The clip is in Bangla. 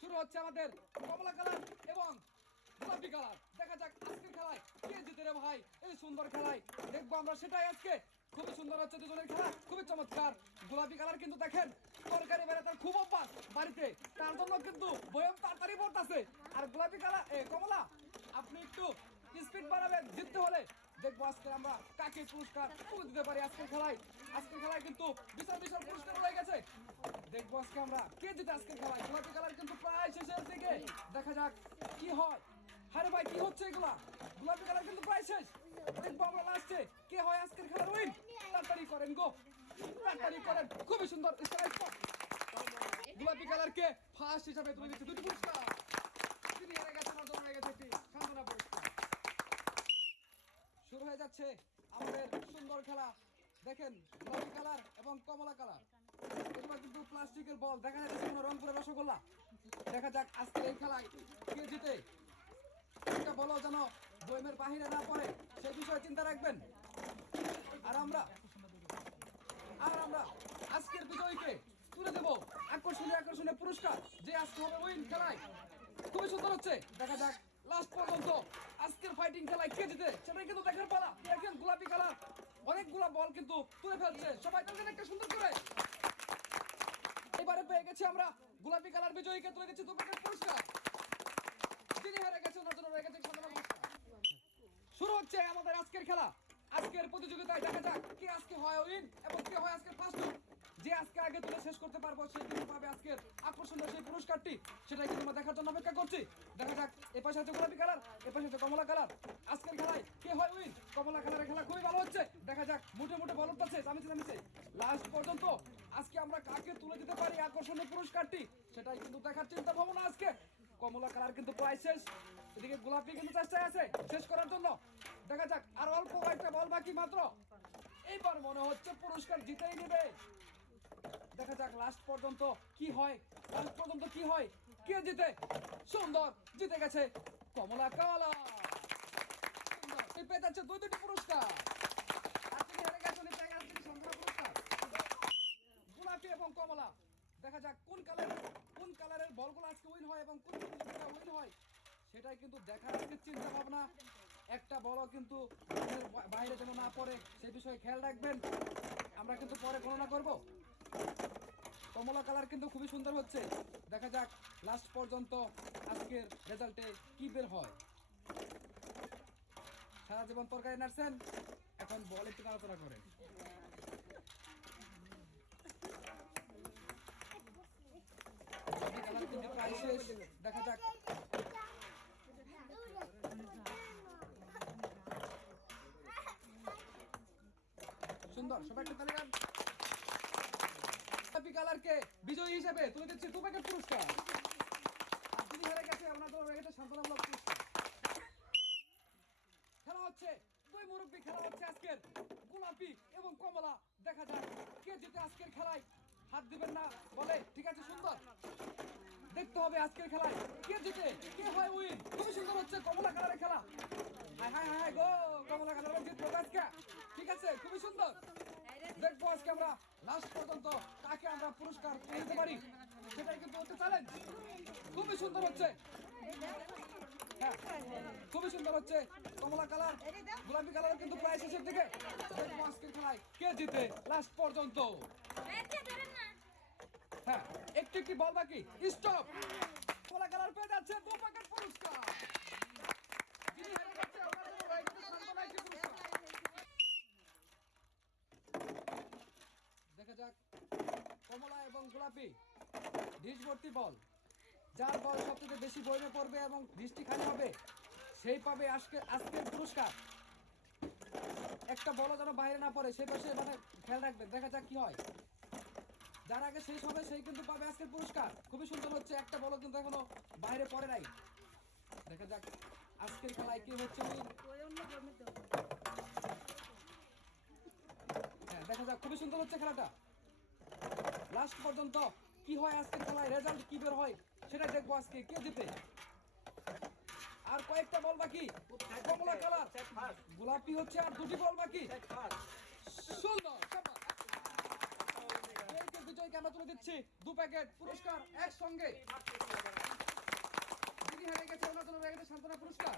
শুরু হচ্ছে আমাদের কমলা কালার এবং গোলাপি কালার। দেখা যাক আজকের খেলায় কে জিতে রে ভাই? এই সুন্দর খেলায় দেখব আমরা সেটাই আজকে। খুবই সুন্দর হচ্ছে দুজনের খেলা, খুবই চমৎকার। গোলাপি কালার কিন্তু দেখেন, তরকারি বেড়ে তার খুব অভ্যাস বাড়িতে। তার জন্য কিন্তু বয়ম তাড়াতাড়ি পড়তেছে। আর গোলাপি কালার, এ কমলা, আপনি একটু স্পিড বাড়াবেন জিততে হলে দেখব আজকে আমরা কাকে পুরস্কার দিতে পারি আজকের খেলায়। আজকের খেলায় কিন্তু বিশাল বিশাল পুরস্কার হয়ে গেছে। দেখব আজকে আমরা কে জিতে আজকের খেলায়। গোলাপি কালার কিন্তু প্রায় শেষের দিকে। দেখা যাক কি হয়। আরে ভাই, কি হচ্ছে এগুলা? গোলাপি কালার কিন্তু প্রায় শেষ। দেখব আমরা লাস্টে কে হয় আজকের খেলার উইন তাড়াতাড়ি করেন গো। তাড়াতাড়ি করেন। খুবই সুন্দর গোলাপি কালারকে ফার্স্ট হিসাবে তুলে দিচ্ছে দুটি পুরস্কার তিনি হেরে গেছেন অর্জন হয়ে গেছে একটি সান্ত্বনা পুরস্কার যাচ্ছে আমাদের সুন্দর খেলা। দেখেন, গোলাপি কালার এবং কমলা কালার। এগুলো কিন্তু প্লাস্টিকের বল। দেখা যাচ্ছে কোনো রংপুরের রসগোল্লা। দেখা যাক আজকে এই খেলায় কে জিতে। এটা বলো যেন বইমের বাহিরে না পড়ে সেই বিষয়ে চিন্তা রাখবেন। আর আমরা আর আমরা আজকের বিজয়ীকে তুলে দেব আকর্ষণীয় আকর্ষণীয় পুরস্কার। যে আজকে হবে উইন খেলায়। খুবই সুন্দর হচ্ছে। দেখা যাক লাস্ট পর্যন্ত। আজকের ফাইটিং খেলায় কে জিতে, সেটাই কিন্তু দেখার পালা। দেখেন গোলাপি কালার, অনেকগুলা বল কিন্তু তুলে ফেলছে। সবাই তাদের একটা সুন্দর করে। এবারে পেয়ে গেছি আমরা গোলাপি কালার বিজয়ীকে, তুলে দিচ্ছি দুপাকের পুরস্কার। যিনি হেরে গেছে, ওনার জন্য রয়ে গেছে শুরু হচ্ছে আমাদের আজকের খেলা। আজকের প্রতিযোগিতায় দেখা যাক কে আজকে হয় উইন এবং কে হয় আজকের ফার্স্ট যে আজকে আগে তুলে শেষ করতে পারব, সে কিন্তু পাবে আজকের আকর্ষণীয় পুরস্কারটি সেটাই কিন্তু আমরা দেখার জন্য অপেক্ষা করছি। দেখা যাক এ পাশে হচ্ছে গোলাপি কালার এ পাশে হচ্ছে কমলা কালার। আজকের খেলায় কে হয় উইন কমলা কালারের খেলা খুবই ভালো হচ্ছে। দেখা যাক মুঠে মুঠে বল পাচ্ছে জামিছে জামিছে লাস্ট পর্যন্ত আজকে আমরা কাকে তুলে দিতে পারি আকর্ষণীয় পুরস্কারটি, সেটাই কিন্তু দেখার চিন্তা ভাবনা আজকে। কমলা কালার কিন্তু প্রায় শেষ। এদিকে গোলাপি কিন্তু চেষ্টায় আছে, শেষ করার জন্য। দেখা যাক, আর অল্প কয়েকটা বল বাকি মাত্র। এইবার মনে হচ্ছে পুরস্কার জিতেই নেবে। দেখা যাক লাস্ট পর্যন্ত কি হয়। লাস্ট পর্যন্ত কি হয়? কে জিতে? সুন্দর, জিতে গেছে কমলা কালা সুন্দর যাচ্ছে দুই দুটি পুরস্কার। আর পুরস্কার। গোলাপি এবং কমলা, দেখা যাক কোন কালার কোন কালারের বলগুলো আজকে উইন হয় এবং কোন উইন হয়, সেটাই কিন্তু দেখার আজকে চিন্তা ভাবনা। একটা বলও কিন্তু বাইরে যেন না পড়ে সে বিষয়ে খেয়াল রাখবেন। আমরা কিন্তু পরে গণনা করব। কমলা কালার কিন্তু খুবই সুন্দর হচ্ছে। দেখা যাক লাস্ট পর্যন্ত আজকের রেজাল্টে কি বের হয়। সারা জীবন তরকারি নাড়ছেন, এখন বল একটু আলোচনা করেন। দেখা যাক। সুন্দর, সবাই একটু কালারকে বিজয়ী হিসেবে তুলে দিচ্ছি দু প্যাকেট পুরস্কার। আর যিনি হেরে গেছে আপনার তো হয়ে গেছে সান্ত্বনামূলক পুরস্কার। খেলা হচ্ছে, দুই মুরব্বী খেলা হচ্ছে আজকের। গোলাপি এবং কমলা, দেখা যাক কে জিতে আজকের খেলায়। হাত দিবেন না, বলে, ঠিক আছে, সুন্দর। দেখতে হবে আজকের খেলায় কে জিতে, কে হয় উইন। খুবই সুন্দর হচ্ছে কমলা কালারের খেলা। হাই হাই হাই, গো, কমলা কালার জিতবো আজকে। ঠিক আছে, খুবই সুন্দর। আজকে আমরা লাস্ট পর্যন্ত কাকে আমরা পুরস্কার দিতে পারি। সেটাই কিন্তু হচ্ছে চ্যালেঞ্জ খুবই সুন্দর হচ্ছে। হ্যাঁ খুবই সুন্দর হচ্ছে কমলা কালার। গোলাপি কালার কিন্তু প্রায় শেষের দিকে আজকের খেলায় কে জিতে লাস্ট পর্যন্ত। হ্যাঁ একটু একটি বল বাকি। স্টপ কমলা কালার পেয়ে যাচ্ছে দু প্যাকেট পুরস্কার যিনি হেরে গেছে, ওনার জন্য রয়ে গেছে সান্ত্বনা একটি পুরস্কার। দেখা যাক কমলা এবং গোলাপি। ডিশ ভর্তি বল, যার বল সবথেকে বেশি বইমে পড়বে এবং ডিশটি খালি হবে, সেই পাবে আজকে, আজকের পুরস্কার। একটা বলও যেন বাইরে না পড়ে, সেই পাশে মানে খেয়াল রাখবেন, দেখা যাক কি হয়। যার আগে শেষ হবে, সেই কিন্তু পাবে আজকের পুরস্কার। খুবই সুন্দর হচ্ছে, একটা বলও কিন্তু এখনও বাইরে পড়ে নাই। দেখা যাক, আজকের খেলায় কি হচ্ছে। হ্যাঁ দেখা যাক, খুবই সুন্দর হচ্ছে খেলাটা। লাস্ট পর্যন্ত কি হয় আজকে খেলায়? রেজাল্ট কি বের হয়? সেটা দেখব আজকে। কে জিতে? আর কয়েকটা বল বাকি। কমলা কালার। গোলাপি হচ্ছে আর দুটি বল বাকি। সুন্দর বিজয়কে আমরা তুলে দিচ্ছি। দু প্যাকেট পুরস্কার একসঙ্গে। যিনি গেছে ওনার জন্য সান্ত্বনা পুরস্কার।